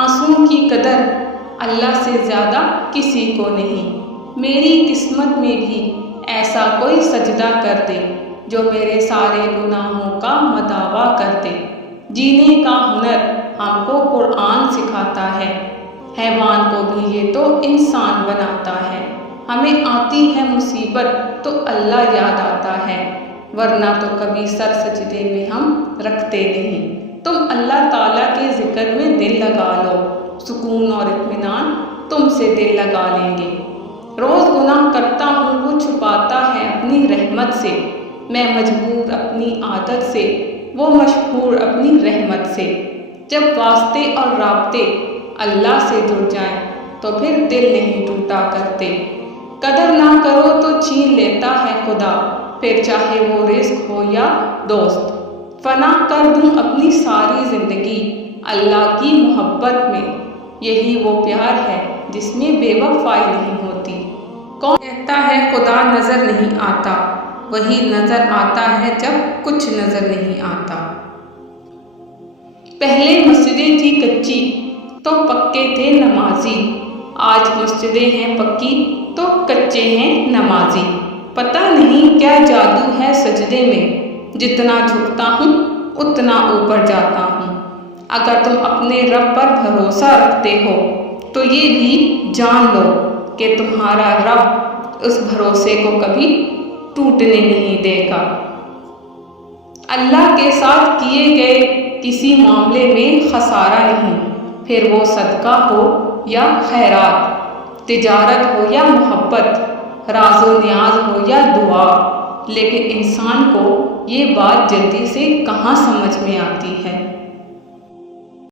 آنسوؤں کی قدر اللہ سے زیادہ کسی کو نہیں۔ میری قسمت میں بھی ایسا کوئی سجدہ کر دے جو میرے سارے گناہوں کا مداوع کر دے۔ جینے کا ہنر ہم کو قرآن سکھاتا ہے، حیوان کو بھی یہ تو انسان بناتا ہے۔ ہمیں آتی ہے مصیبت تو اللہ یاد آتا ہے، ورنہ تو کبھی سر سجدے میں ہم رکھتے نہیں۔ تم اللہ تعالیٰ کے ذکر میں دل لگا لو، سکون اور اطمینان تم سے دل لگا لیں گے۔ روز گناہ کرتا ہوں وہ چھپاتا ہے اپنی رحمت سے، میں مجبور اپنی عادت سے، وہ مشہور اپنی رحمت سے۔ جب واسطے اور رابطے اللہ سے جڑ جائیں تو پھر دل نہیں ٹوٹا کرتے۔ قدر نہ کرو تو چھین لیتا ہے خدا، پھر چاہے وہ رزق ہو یا دوست۔ فنا کر دوں اپنی ساری زندگی اللہ کی محبت میں، یہی وہ پیار ہے جس میں بے وفائی نہیں ہوتی۔ کون کہتا ہے خدا نظر نہیں آتا، وہی نظر آتا ہے جب کچھ نظر نہیں آتا۔ پہلے مسجدیں تھی کچی تو پکے تھے نمازی، آج مسجدیں ہیں پکی تو کچے ہیں نمازی۔ پتہ نہیں کیا جادو ہے سجدے میں، جتنا جھکتا ہوں اتنا اوپر جاتا ہوں۔ اگر تم اپنے رب پر بھروسہ رکھتے ہو تو یہ بھی جان لو کہ تمہارا رب اس بھروسے کو کبھی ٹوٹنے نہیں دے گا۔ اللہ کے ساتھ کیے گئے کسی معاملے میں خسارہ نہیں، پھر وہ صدقہ ہو یا خیرات، تجارت ہو یا محبت، راز و نیاز ہو یا دعا۔ لیکن انسان کو یہ بات جلدی سے کہاں سمجھ میں آتی ہے۔